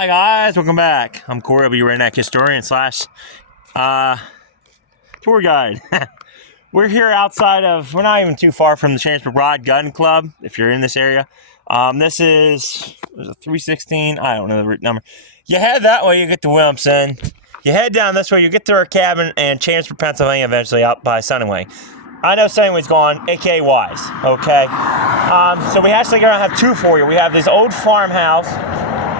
Hi guys, welcome back. I'm Corey, I'll be your redneck historian slash tour guide. We're here outside of, we're not even too far from the Chambersburg Gun Club, if you're in this area. This is, there's a 316, I don't know the route number. You head that way, you get to Williamson. You head down this way, you get to our cabin in Chambersburg, Pennsylvania, eventually out by Sunnyway. I know Sunnyway's gone, aka Wise, okay? So we actually gonna have two for you. We have this old farmhouse,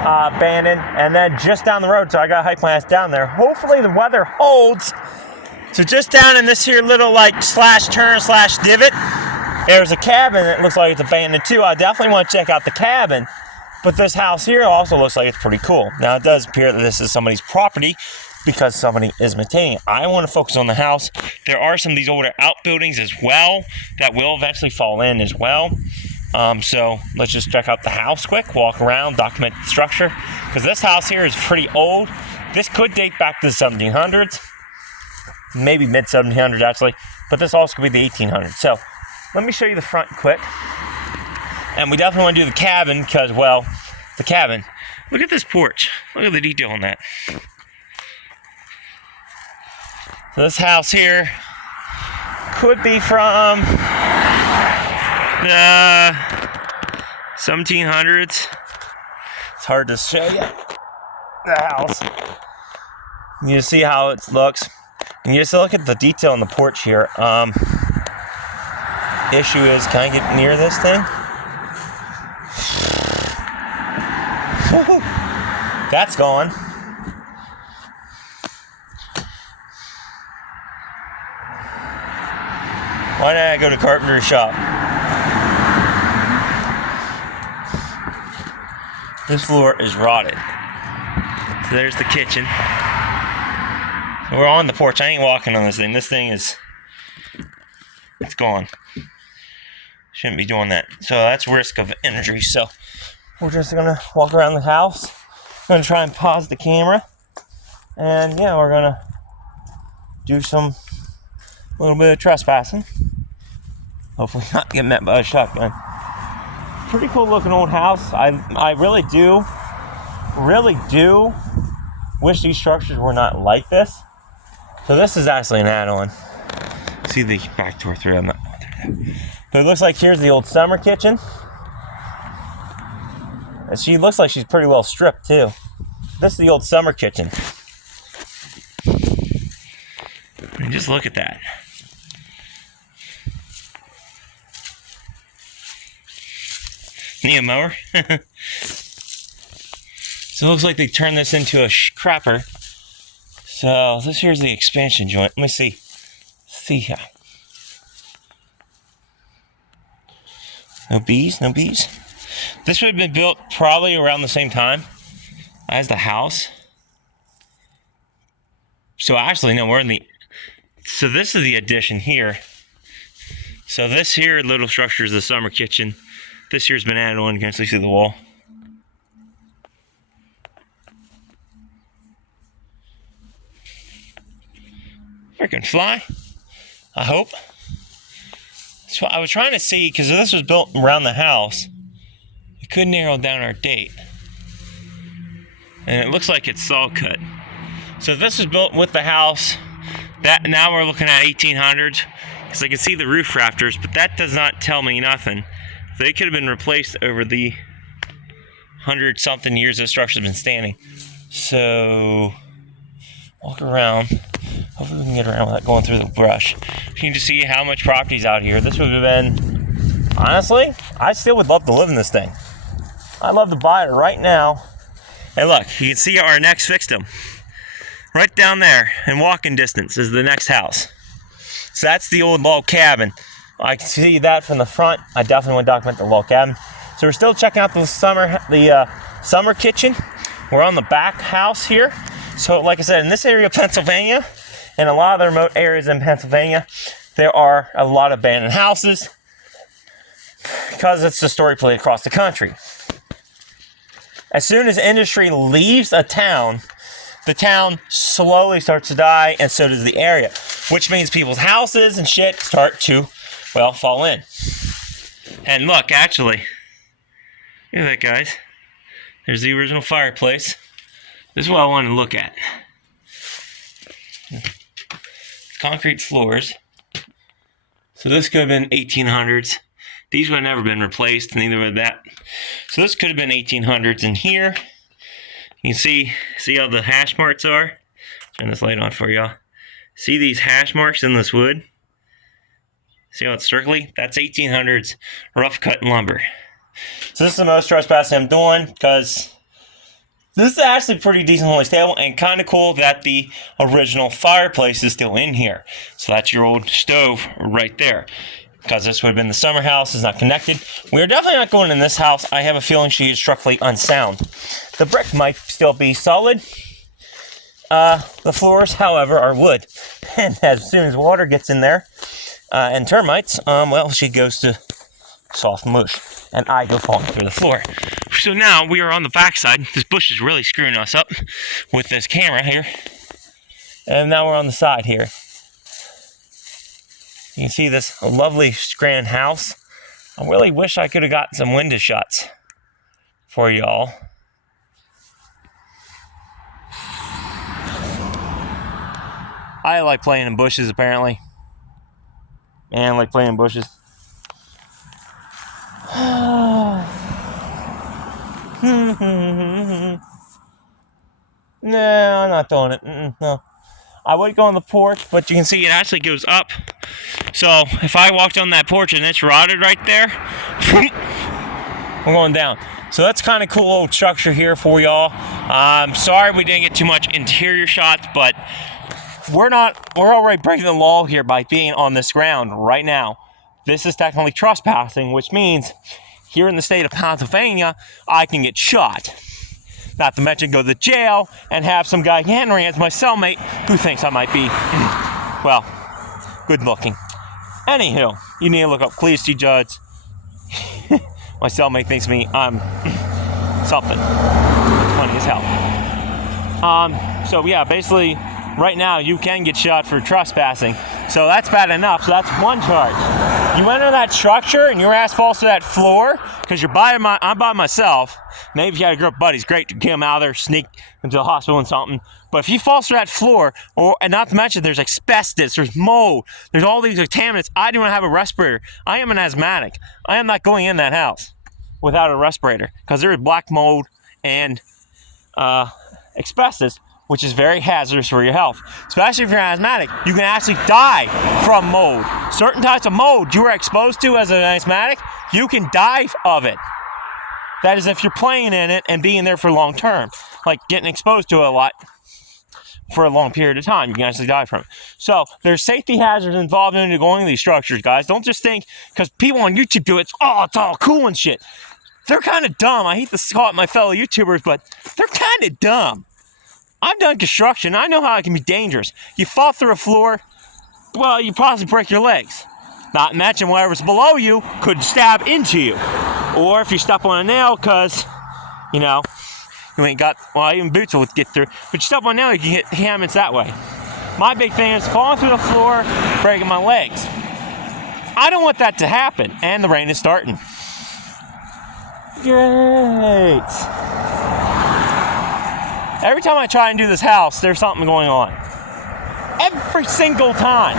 abandoned, and then just down the road, so I gotta hike my ass down there. Hopefully the weather holds. So just down in this here little like slash turn slash divot, there's a cabin that looks like it's abandoned too. I definitely want to check out the cabin, but this house here also looks like it's pretty cool. Now it does appear that this is somebody's property because somebody is maintaining it. I want to focus on the house. There are some of these older outbuildings as well that will eventually fall in as well. So let's just check out the house quick, walk around, document the structure, because this house here is pretty old. This could date back to the 1700s, maybe mid 1700s actually, but this also could be the 1800s. So let me show you the front quick. And we definitely want to do the cabin because, well, the cabin, look at this porch. Look at the detail on that. So this house here could be from the 1700s. It's hard to show you the house. You see how it looks, and you just look at the detail on the porch here. Issue is, can I get near this thing? That's gone. Why did I go to carpenter's shop? This floor is rotted. So there's the kitchen. We're on the porch. I ain't walking on this thing. This thing is, it's gone. Shouldn't be doing that. So that's risk of injury. So we're just gonna walk around the house. I'm gonna try and pause the camera. And yeah, we're gonna do a little bit of trespassing. Hopefully not get met by a shotgun. Pretty cool looking old house. I really do wish these structures were not like this. So this is actually an add-on. See the back door through, I'm not going through that. But it looks like here's the old summer kitchen. And she looks like she's pretty well stripped too. This is the old summer kitchen. And just look at that. Need a mower? So it looks like they turned this into a crapper. So this here's the expansion joint. Let me see. See here. No bees, no bees. This would have been built probably around the same time as the house. So actually, no, we're in the, so this is the addition here. So this here little structure is the summer kitchen. This here's been added on, you can actually see the wall. Freaking fly, I hope. So I was trying to see, because this was built around the house, we could narrow down our date. And it looks like it's saw cut. So this was built with the house. That now we're looking at 1800s, because I can see the roof rafters, but that does not tell me nothing. They could have been replaced over the 100-something years this structure's been standing. So, walk around. Hopefully we can get around without going through the brush. You can just see how much property's out here. This would have been, honestly, I still would love to live in this thing. I'd love to buy it right now. And look, you can see our next victim. Right down there, in walking distance, is the next house. So that's the old log cabin. I can see that from the front. I definitely want to document the log cabin. So we're still checking out the summer kitchen. We're on the back house here. So like I said, in this area of Pennsylvania, and a lot of the remote areas in Pennsylvania, there are a lot of abandoned houses because it's the story played across the country. As soon as industry leaves a town, the town slowly starts to die, and so does the area, which means people's houses and shit start to, well, fall in. And look, actually, look at that, guys. There's the original fireplace. This is what I want to look at. Concrete floors. So this could have been 1800s. These would have never been replaced, neither would that. So this could have been 1800s in here. You can see how the hash marks are? Turn this light on for y'all. See these hash marks in this wood? See how it's circly? That's 1800s rough cut lumber. So this is the most trespassing I'm doing because this is actually pretty decently stable and kind of cool that the original fireplace is still in here. So that's your old stove right there. Because this would have been the summer house, is not connected. We are definitely not going in this house. I have a feeling she is structurally unsound. The brick might still be solid. The floors, however, are wood. And as soon as water gets in there, and termites, well, she goes to soft mush. And I go falling through the floor. So now we are on the backside. This bush is really screwing us up with this camera here. And now we're on the side here. You can see this lovely grand house. I really wish I could have gotten some window shots for y'all. I like playing in bushes, apparently. Man, I like playing in bushes. No, I'm not doing it. No. I would go on the porch, but you can see it actually goes up. So if I walked on that porch and it's rotted right there, we're going down. So that's kind of cool old structure here for y'all. Sorry we didn't get too much interior shots, but we're already breaking the law here by being on this ground right now. This is technically trespassing, which means here in the state of Pennsylvania, I can get shot. Not to mention go to jail and have some guy, Henry, as my cellmate, who thinks I might be, well, good looking. Anywho, you need to look up Cleese Judge. My cellmate thinks I'm something. It's funny as hell. So yeah, basically, right now you can get shot for trespassing. So that's bad enough. So that's one charge. You enter that structure and your ass falls to that floor because I'm by myself. Maybe if you had a group of buddies, great to get them out of there, sneak into the hospital and something. But if you fall to that floor, and not to mention there's asbestos, there's mold, there's all these contaminants. I don't have a respirator. I am an asthmatic. I am not going in that house without a respirator because there is black mold and asbestos, which is very hazardous for your health. Especially if you're asthmatic, you can actually die from mold. Certain types of mold you are exposed to as an asthmatic, you can die of it. That is if you're playing in it and being there for long term, like getting exposed to it a lot for a long period of time, you can actually die from it. So there's safety hazards involved in going to these structures, guys. Don't just think, because people on YouTube do it, it's all cool and shit. They're kind of dumb. I hate to call it my fellow YouTubers, but they're kind of dumb. I've done construction. I know how it can be dangerous. You fall through a floor, well, you possibly break your legs. Not to mention whatever's below you could stab into you. Or if you step on a nail, because, you ain't got, even boots will get through. But you step on a nail, you can hit hammers that way. My big thing is falling through the floor, breaking my legs. I don't want that to happen. And the rain is starting. Great. Every time I try and do this house, there's something going on. Every single time.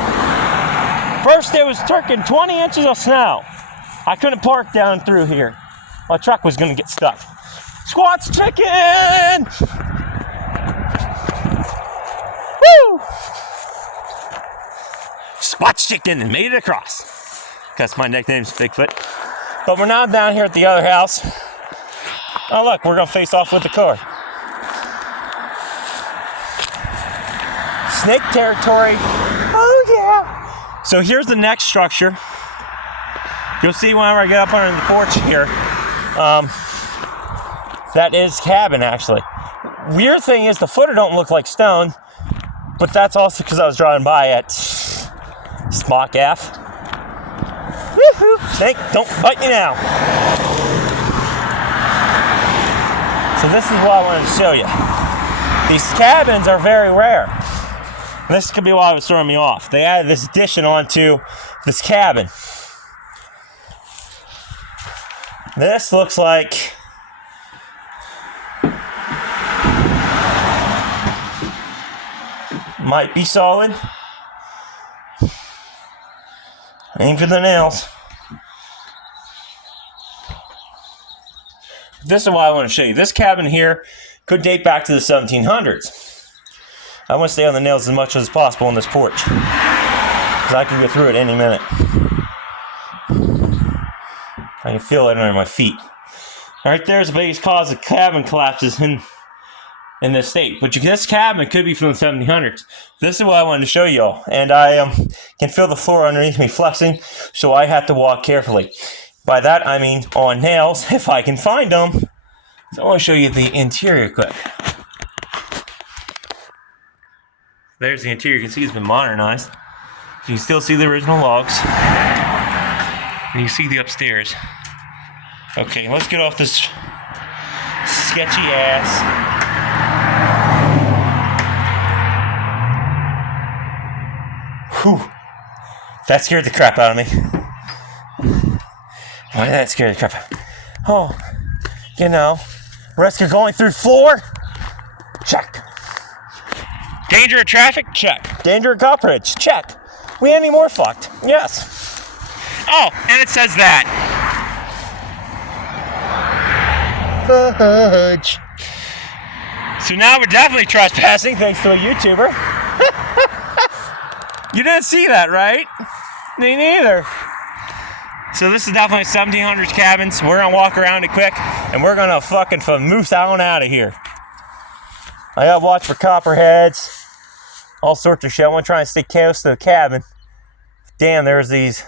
First, it was freaking 20 inches of snow. I couldn't park down through here. My truck was going to get stuck. Squat's chicken! Woo! Squat's chicken and made it across. That's my nickname's Bigfoot. But we're now down here at the other house. Oh look, we're going to face off with the car. Snake territory. Oh yeah! So here's the next structure. You'll see whenever I get up under the porch here. That is cabin, actually. Weird thing is the footer don't look like stone, but that's also because I was driving by at Smock F. Woo-hoo! Snake, don't bite me now. So this is what I wanted to show you. These cabins are very rare. This could be why it was throwing me off. They added this addition onto this cabin. This looks like Might be solid. Aim for the nails. This is what I want to show you. This cabin here could date back to the 1700s. I want to stay on the nails as much as possible on this porch, because I can go through it any minute. I can feel it under my feet. Right there is the biggest cause of cabin collapses in this state. But this cabin could be from the 1700s. This is what I wanted to show y'all. And I can feel the floor underneath me flexing, so I have to walk carefully. By that, I mean on nails, if I can find them. So I want to show you the interior quick. There's the interior. You can see it's been modernized. You can still see the original logs. And you see the upstairs. Okay, let's get off this sketchy ass. Whew. That scared the crap out of me. Why did that scare the crap out? Oh, you know, risk of going through floor? Check. Danger of traffic? Check. Danger of coverage? Check. We any more fucked? Yes. Oh, and it says that. Fudge. So now we're definitely trespassing thanks to a YouTuber. You didn't see that, right? Me neither. So this is definitely 1700s cabins. We're gonna walk around it quick, and we're gonna fucking moose on out of here. I gotta watch for copperheads, all sorts of shit. I wanna try and stay close to the cabin. Damn, there's these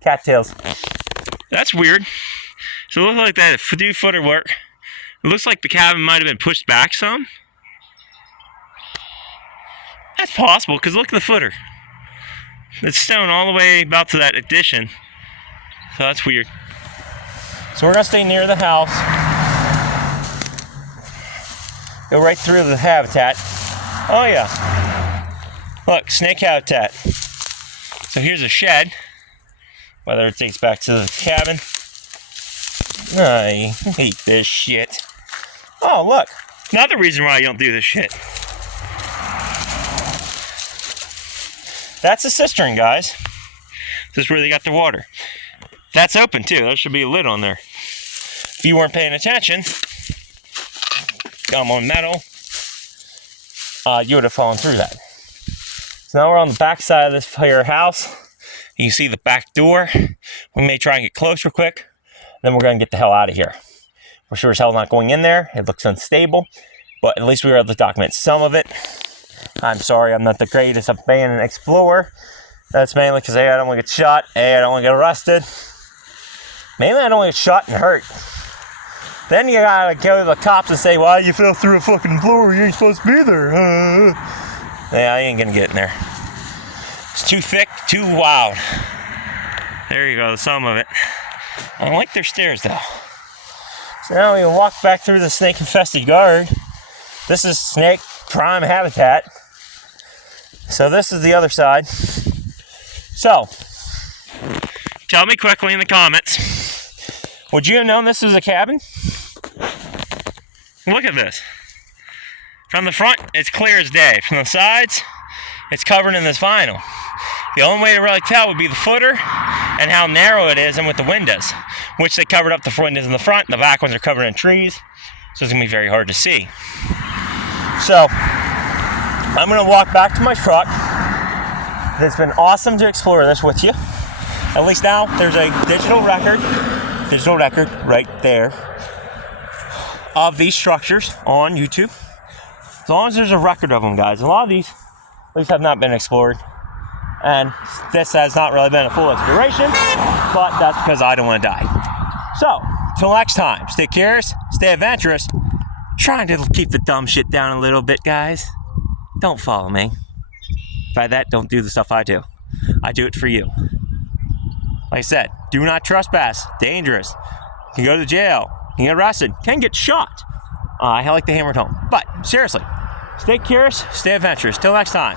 cattails. That's weird. So it looks like that 2-footer work. It looks like the cabin might have been pushed back some. That's possible, because look at the footer. It's stone all the way about to that addition. So that's weird. So we're going to stay near the house. Go right through the habitat. Oh yeah. Look, snake habitat. So here's a shed. Whether it takes back to the cabin. I hate this shit. Oh, look. Another reason why I don't do this shit. That's a cistern, guys. This is where they got their water. That's open too. There should be a lid on there. If you weren't paying attention, gum on metal, you would have fallen through that. So now we're on the back side of this here house. You see the back door. We may try and get closer quick. Then we're going to get the hell out of here. We're sure as hell not going in there. It looks unstable. But at least we were able to document some of it. I'm sorry, I'm not the greatest abandoned explorer. That's mainly because A, I don't want to get shot. A, I don't want to get arrested. Mainly I don't want to get shot and hurt. Then you gotta go to the cops and say, why you fell through a fucking floor? You ain't supposed to be there. Yeah, I ain't gonna get in there. It's too thick, too wild. There you go, some of it. I don't like their stairs though. So now we walk back through the snake-infested yard. This is snake prime habitat. So this is the other side. So, tell me quickly in the comments, would you have known this was a cabin? Look at this. From the front, it's clear as day. From the sides, it's covered in this vinyl. The only way to really tell would be the footer and how narrow it is and with the windows, which they covered up the windows in the front, and the back ones are covered in trees, so it's going to be very hard to see. So, I'm going to walk back to my truck. It's been awesome to explore this with you. At least now, there's a digital record right there of these structures on YouTube. As long as there's a record of them, guys. A lot of these, at least, have not been explored. And this has not really been a full exploration, but that's because I don't want to die. So, till next time, stay curious, stay adventurous. Trying to keep the dumb shit down a little bit, guys. Don't follow me. By that, don't do the stuff I do. I do it for you. Like I said, do not trespass. Dangerous. You can go to jail. You can get arrested. Can get shot. I like to hammer it home. But, seriously, stay curious, stay adventurous. Till next time.